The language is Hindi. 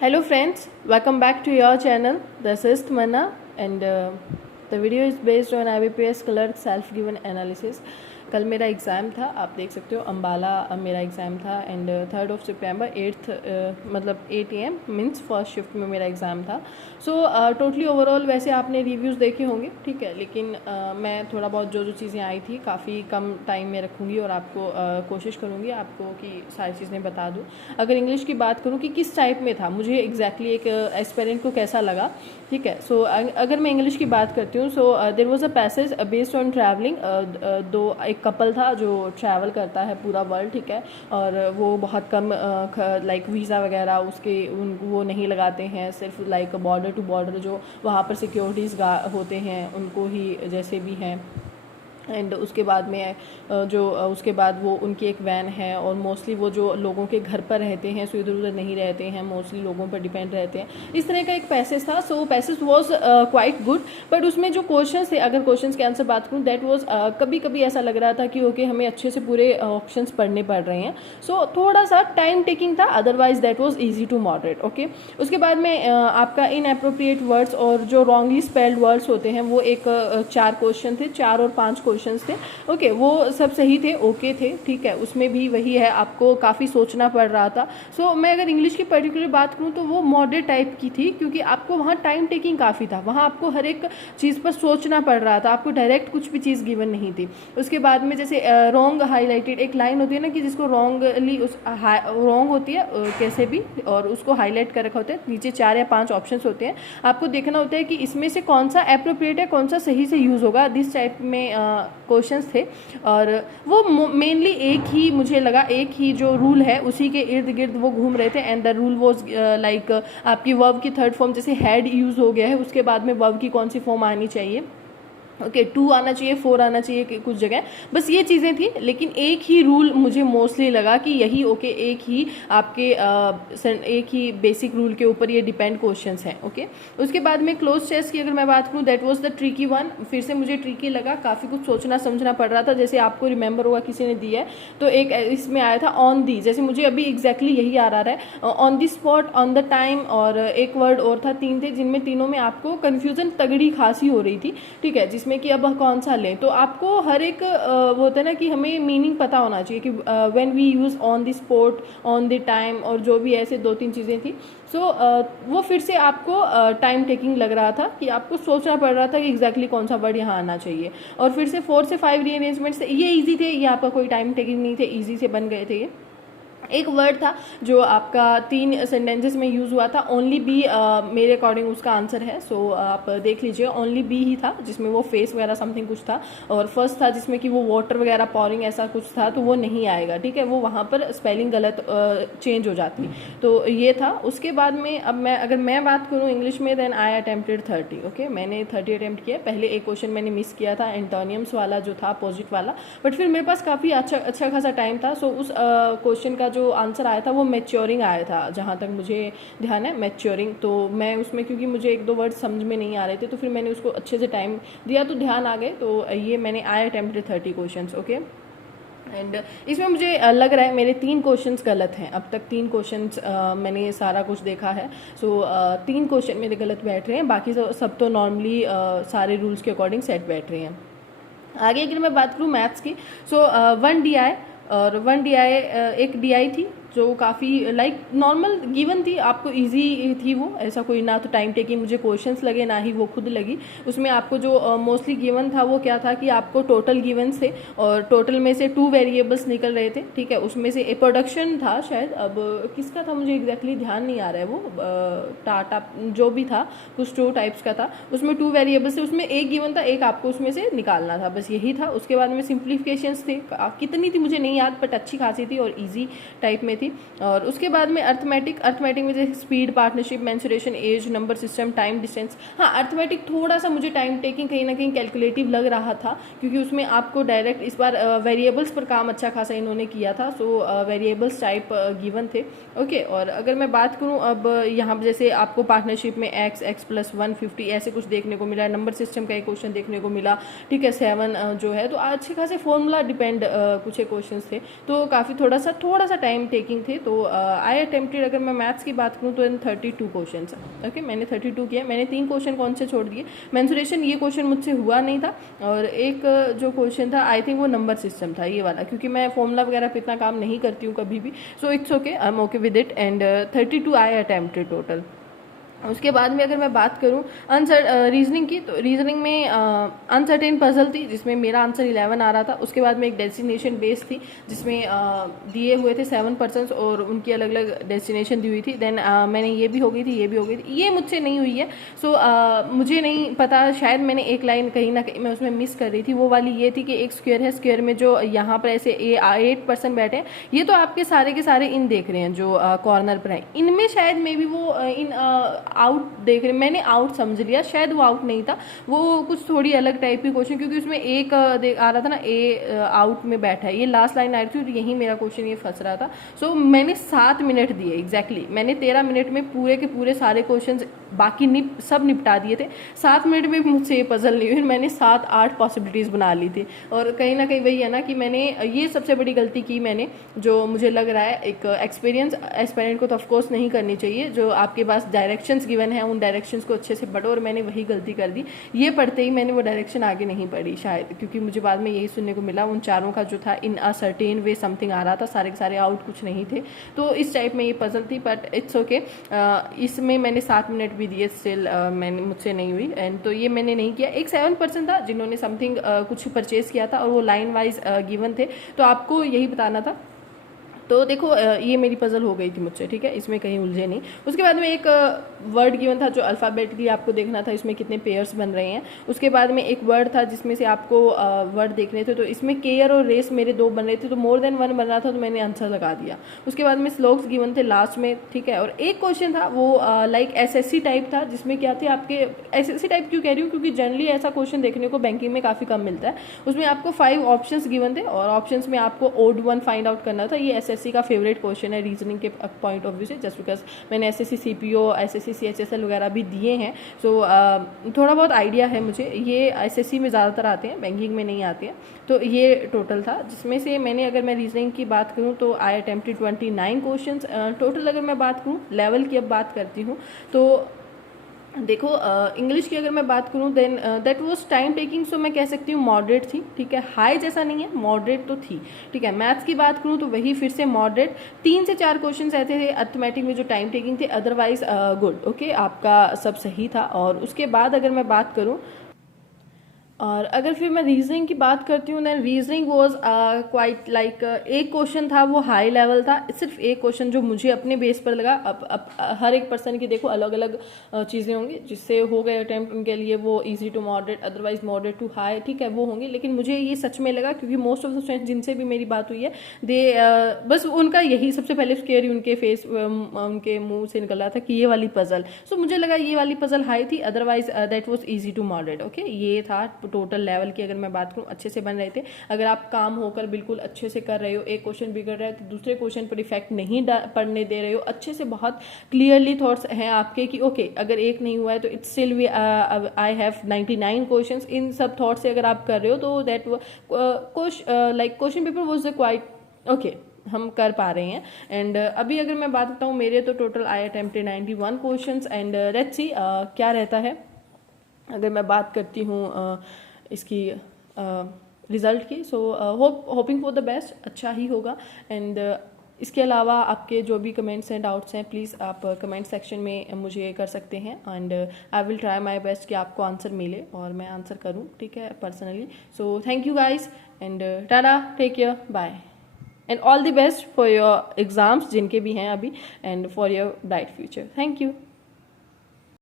Hello friends, welcome back to your channel. This is Tamanna and the video is based on IBPS clerk self given analysis. कल मेरा एग्ज़ाम था, आप देख सकते हो अम्बाला मेरा एग्ज़ाम था and 3rd of September 8 AM means first shift में मेरा एग्ज़ाम था. सो टोटली ओवरऑल वैसे आपने रिव्यूज़ देखे होंगे, ठीक है, लेकिन मैं थोड़ा बहुत जो चीज़ें आई थी काफ़ी कम टाइम में रखूँगी और आपको कोशिश करूँगी आपको कि सारी चीज़ें बता दूँ. अगर इंग्लिश की बात करूँ कि किस टाइप में था, मुझे एग्जैक्टली एक एस्पेरेंट को कैसा लगा, ठीक है. सो अगर मैं इंग्लिश की बात करती हूँ, so there was a passage based on travelling. एक कपल था जो ट्रैवल करता है पूरा वर्ल्ड, ठीक है, और वो बहुत कम लाइक वीज़ा वगैरह उसके वो नहीं लगाते हैं, सिर्फ लाइक बॉर्डर टू बॉर्डर जो वहाँ पर सिक्योरिटीज़ होते हैं उनको ही जैसे भी हैं. एंड उसके बाद में उसके बाद वो उनकी एक वैन है और मोस्टली वो जो लोगों के घर पर रहते हैं, सो इधर उधर नहीं रहते हैं, मोस्टली लोगों पर डिपेंड रहते हैं. इस तरह का एक पैसेज था. So passage was quite good, but उसमें जो क्वेश्चन थे, अगर क्वेश्चन के आंसर बात करूँ, दैट वॉज कभी कभी ऐसा लग रहा था कि ओके हमें अच्छे से पूरे ऑप्शन पढ़ने पड़ रहे हैं. सो थोड़ा सा टाइम टेकिंग था, otherwise that was easy to moderate. Okay, उसके बाद में आपका इनएप्रोप्रिएट वर्ड्स और जो रॉन्गली स्पेल्ड वर्ड्स होते हैं वो एक 4 क्वेश्चन थे, 4 और 5 क्वेश्चन थे. ओके, वो सब सही थे, ओके थे, ठीक है. उसमें भी वही है, आपको काफ़ी सोचना पड़ रहा था. सो मैं अगर इंग्लिश की पर्टिकुलर बात करूँ तो वो मॉडरेट टाइप की थी, क्योंकि आपको वहाँ टाइम टेकिंग काफ़ी था, वहाँ आपको हर एक चीज़ पर सोचना पड़ रहा था, आपको डायरेक्ट कुछ भी चीज़ गिवन नहीं थी. उसके बाद में जैसे रॉन्ग हाईलाइटेड एक लाइन होती है ना, कि जिसको रॉन्गली रॉन्ग होती है कैसे भी, और उसको हाईलाइट कर रखा होता है. नीचे 4 या 5 ऑप्शंस होते हैं, आपको देखना होता है कि इसमें से कौन सा एप्रोप्रिएट है, कौन सा सही से यूज़ होगा. दिस टाइप में क्वेश्चंस थे, और वो मेनली एक ही मुझे लगा, एक ही जो रूल है उसी के इर्द गिर्द वो घूम रहे थे. And the rule was like आपकी वर्ब की थर्ड फॉर्म, जैसे हैड यूज़ हो गया है, उसके बाद में वर्ब की कौन सी फॉर्म आनी चाहिए. ओके, 2 आना चाहिए, 4 आना चाहिए कुछ जगह, बस ये चीज़ें थी. लेकिन एक ही रूल मुझे मोस्टली लगा कि यही ओके, एक ही आपके एक ही बेसिक रूल के ऊपर ये डिपेंड क्वेश्चंस हैं. ओके, उसके बाद में क्लोज चेस की अगर मैं बात करूँ, that was the tricky one. फिर से मुझे ट्रिकी लगा, काफ़ी कुछ सोचना समझना पड़ रहा था. जैसे आपको रिमेंबर होगा किसी ने दिया है, तो एक इसमें आया था ऑन दी, जैसे मुझे अभी एग्जैक्टली यही आ रहा है, on the spot, on the time, और एक वर्ड और था. 3 थे, जिनमें तीनों में आपको कन्फ्यूजन तगड़ी खासी हो रही थी, ठीक है, जिसमें कि अब कौन सा लें. तो आपको हर एक वो होता है ना कि हमें मीनिंग पता होना चाहिए कि when we use on the spot, on the time, और जो भी ऐसे 2-3 चीज़ें थी. सो वो फिर से आपको टाइम टेकिंग लग रहा था, कि आपको सोचना पड़ रहा था कि एग्जैक्टली कौन सा वर्ड यहाँ आना चाहिए. और फिर से 4 से 5 रीअरेंजमेंट्स, ये ईजी थे, ये आपका कोई टाइम टेकिंग नहीं थे, ईजी से बन गए थे. ये एक वर्ड था जो आपका 3 सेंटेंसेस में यूज़ हुआ था, ओनली बी, मेरे अकॉर्डिंग उसका आंसर है. सो आप देख लीजिए, ओनली बी ही था, जिसमें वो फेस वगैरह समथिंग कुछ था. और फर्स्ट था जिसमें कि वो वाटर वगैरह पॉरिंग ऐसा कुछ था, तो वो नहीं आएगा, ठीक है, वो वहाँ पर स्पेलिंग गलत चेंज हो जाती. तो ये था. उसके बाद में अब अगर मैं बात करूँ इंग्लिश में, देन आई अटेम्प्टेड 30. ओके, मैंने 30 अटैम्प्ट किया. पहले एक क्वेश्चन मैंने मिस किया था, एंटोनियम्स वाला जो था, अपोजिट वाला, बट फिर मेरे पास काफ़ी अच्छा खासा टाइम था. सो उस क्वेश्चन का जो आंसर आया था वो मैच्योरिंग आया था, जहाँ तक मुझे ध्यान है, मैच्योरिंग. तो मैं उसमें, क्योंकि मुझे 1-2 वर्ड समझ में नहीं आ रहे थे, तो फिर मैंने उसको अच्छे से टाइम दिया, तो ध्यान आ गए. तो ये मैंने आई अटेम्प्टेड 30 क्वेश्चंस. ओके, एंड इसमें मुझे लग रहा है मेरे 3 क्वेश्चंस गलत हैं. अब तक 3 क्वेश्चंस मैंने सारा कुछ देखा है. सो 3 क्वेश्चन मेरे गलत बैठ रहे हैं, बाकी सब तो नॉर्मली सारे रूल्स के अकॉर्डिंग सेट बैठ रहे हैं. आगे अगर मैं बात करूँ मैथ्स की, सो 1 DI और 1 DI, एक DI थी जो काफ़ी लाइक नॉर्मल गिवन थी, आपको इजी थी वो, ऐसा कोई ना तो टाइम टेकिंग मुझे क्वेश्चंस लगे, ना ही वो खुद लगी. उसमें आपको जो मोस्टली गिवन था वो क्या था कि आपको टोटल गिवन थे, और टोटल में से 2 वेरिएबल्स निकल रहे थे, ठीक है. उसमें से एक प्रोडक्शन था शायद, अब किसका था मुझे एग्जैक्टली ध्यान नहीं आ रहा है, वो टाटा जो भी था, कुछ 2 टाइप्स का था. उसमें 2 वेरिएबल्स थे, उसमें एक गिवन था, एक आपको उसमें से निकालना था, बस यही था. उसके बाद में सिंप्लीफिकेशंस थे, कितनी थी मुझे नहीं याद, बट अच्छी खासी थी और ईजी टाइप में थी. और उसके बाद में अर्थमेटिक में जैसे speed, partnership, mensuration, age, number system, time, distance. हाँ, अर्थमेटिक थोड़ा सा मुझे टाइम टेकिंग कहीं ना कहीं कैलकुलेटिव लग रहा था, क्योंकि उसमें आपको डायरेक्ट इस बार वेरिएबल्स पर काम अच्छा खासा इन्होंने किया था. सो वेरिएबल्स टाइप गिवन थे. ओके, और अगर मैं बात करूँ अब यहाँ पर, जैसे आपको पार्टनरशिप में x + 150 ऐसे कुछ देखने को मिला, नंबर सिस्टम का एक क्वेश्चन देखने को मिला, ठीक है, 7 जो है, तो अच्छे खासे फॉर्मूला डिपेंड कुछ एक क्वेश्चन थे. तो काफ़ी थोड़ा सा टाइम टेकिंग टेकिंग थे। तो आई अटेम्प्टेड, अगर मैं मैथ्स की बात करूँ तो इन 32 क्वेश्चन। ओके, मैंने 32 किया। मैंने 3 क्वेश्चन कौन से छोड़ दिए, मेंसुरेशन ये क्वेश्चन मुझसे हुआ नहीं था, और एक जो क्वेश्चन था आई थिंक वो नंबर सिस्टम था, ये वाला, क्योंकि मैं फॉर्मूला वगैरह पे इतना काम नहीं करती हूँ कभी भी। So it's okay, I am okay with it. And 32 I attempted total. उसके बाद में अगर मैं बात करूं रीजनिंग की, तो रीजनिंग में अनसर्टेन पजल थी जिसमें मेरा आंसर 11 आ रहा था। उसके बाद में एक डेस्टिनेशन बेस थी जिसमें दिए हुए थे 7 पर्सन्स और उनकी अलग अलग डेस्टिनेशन दी हुई थी। देन मैंने ये भी हो गई थी, ये भी हो गई थी, ये मुझसे नहीं हुई है। सो मुझे नहीं पता, शायद मैंने एक लाइन कहीं ना कहीं मैं उसमें मिस कर रही थी। वो वाली ये थी कि एक स्क्वायर है, स्क्वायर में जो यहाँ पर ऐसे 8 पर्सन बैठे हैं, ये तो आपके सारे के सारे इन देख रहे हैं जो कॉर्नर पर हैं, इनमें शायद मे भी वो इन आउट देख रहे, मैंने आउट समझ लिया, शायद वो आउट नहीं था, वो कुछ थोड़ी अलग टाइप की क्वेश्चन, क्योंकि उसमें एक आ रहा था ना, ए आउट में बैठा है, ये लास्ट लाइन आ रही थी और यही मेरा क्वेश्चन ये फंस रहा था। सो मैंने 7 मिनट दिए एग्जैक्टली, मैंने 13 मिनट में पूरे के पूरे सारे क्वेश्चन बाकी सब निपटा दिए थे। 7 मिनट में मुझसे ये पजल नहीं हुई, मैंने 7-8 पॉसिबिलिटीज बना ली थी। और कहीं ना कहीं वही है ना कि मैंने ये सबसे बड़ी गलती की मैंने, जो मुझे लग रहा है एक एक्सपीरियंस एस्पिरेंट को तो ऑफकोर्स नहीं करनी चाहिए। जो आपके पास डायरेक्शंस गिवन है उन डायरेक्शंस को अच्छे से पढ़ो, और मैंने वही गलती कर दी। ये पढ़ते ही मैंने वो डायरेक्शन आगे नहीं पढ़ी शायद, क्योंकि मुझे बाद में यही सुनने को मिला उन चारों का जो था इन अ सर्टेन वे समथिंग आ रहा था, सारे के सारे आउट कुछ नहीं थे। तो इस टाइप में ये पजल थी, बट इट्स ओके। इसमें मैंने 7 मिनट भी दिए, स्टिल मैंने मुझसे नहीं हुई। एंड तो ये मैंने नहीं किया। एक 7% था जिन्होंने समथिंग कुछ परचेज किया था और वो लाइन वाइज गिवन थे, तो आपको यही बताना था। तो देखो ये मेरी पजल हो गई थी मुझसे, ठीक है, इसमें कहीं उलझे नहीं। उसके बाद में एक वर्ड गिवन था जो अल्फ़ाबेट की आपको देखना था, इसमें कितने पेयर्स बन रहे हैं। उसके बाद में एक वर्ड था जिसमें से आपको वर्ड देखने थे, तो इसमें केयर और रेस मेरे 2 बन रहे थे, तो मोर देन 1 बन रहा था, तो मैंने आंसर लगा दिया। उसके बाद में स्लोक्स गिवन थे लास्ट में, ठीक है। और एक क्वेश्चन था वो लाइक SSC टाइप था, जिसमें क्या थे आपके, SSC टाइप क्यों कह रही हूँ, क्योंकि जनरली ऐसा क्वेश्चन देखने को बैंकिंग में काफ़ी कम मिलता है। उसमें आपको 5 ऑप्शंस गिवन थे और ऑप्शंस में आपको ओड वन फाइंड आउट करना था। ये SSC का फेवरेट क्वेश्चन है रीजनिंग के पॉइंट ऑफ व्यू से, जस्ट बिकॉज मैंने SSC CPO SSC CHSL वगैरह भी दिए हैं। सो थोड़ा बहुत आइडिया है मुझे। ये SSC में ज़्यादातर आते हैं, बैंकिंग में नहीं आते हैं। तो ये टोटल था, जिसमें से मैंने, अगर मैं रीजनिंग की बात करूँ तो आई अटेम्प्टेड 29 क्वेश्चन टोटल। अगर मैं बात करूँ लेवल की, अब बात करती हूँ, तो देखो इंग्लिश की अगर मैं बात करूँ then that was time taking, so मैं कह सकती हूँ मॉडरेट थी, ठीक है। हाई जैसा नहीं है, मॉडरेट तो थी, ठीक है। मैथ्स की बात करूँ तो वही फिर से मॉडरेट, 3 से 4 क्वेश्चन ऐसे थे अर्थमेटिक में जो टाइम टेकिंग थे, अदरवाइज गुड, ओके, आपका सब सही था। और उसके बाद अगर मैं बात करूँ, और अगर फिर मैं रीजनिंग की बात करती हूँ, then reasoning was quite like, एक क्वेश्चन था वो हाई लेवल था, सिर्फ एक क्वेश्चन जो मुझे अपने बेस पर लगा। अब हर एक पर्सन की देखो अलग अलग चीज़ें होंगी, जिससे हो गए अटैम्प्ट उनके लिए वो easy to moderate, otherwise moderate to high, ठीक है, वो होंगी। लेकिन मुझे ये सच में लगा, क्योंकि मोस्ट ऑफ द स्टूडेंट्स जिनसे भी मेरी बात हुई है, दे बस उनका यही सबसे पहले स्केयर उनके फेस उनके मुंह से निकल रहा था कि ये वाली पजल। सो मुझे लगा ये वाली पजल हाई थी, otherwise that was easy to moderate, okay. ये था टोटल लेवल की अगर मैं बात करूं, अच्छे से बन रहे थे। अगर आप काम होकर बिल्कुल अच्छे से कर रहे हो, एक क्वेश्चन बिगड़ रहा है तो दूसरे क्वेश्चन पर इफेक्ट नहीं पढ़ने दे रहे हो, अच्छे से बहुत क्लियरली थॉट्स हैं आपके कि ओके अगर एक नहीं हुआ है तो it's still we I have 99 questions, इन सब थॉट से अगर आप कर रहे हो तो that like question paper was quite okay, हम कर पा रहे हैं। एंड अभी अगर मैं बात करता हूँ मेरे, तो total I attempted 91 questions and let's see क्या रहता है। अगर मैं बात करती हूँ इसकी रिज़ल्ट की, सो होपिंग फॉर द बेस्ट, अच्छा ही होगा। एंड इसके अलावा आपके जो भी कमेंट्स हैं, डाउट्स हैं, प्लीज़ आप कमेंट सेक्शन में मुझे कर सकते हैं। And I will try my best कि आपको आंसर मिले और मैं आंसर करूं, ठीक है, personally. So thank you guys and tata, take care, bye and all the best for your exams जिनके भी हैं अभी, and for your bright future. Thank you.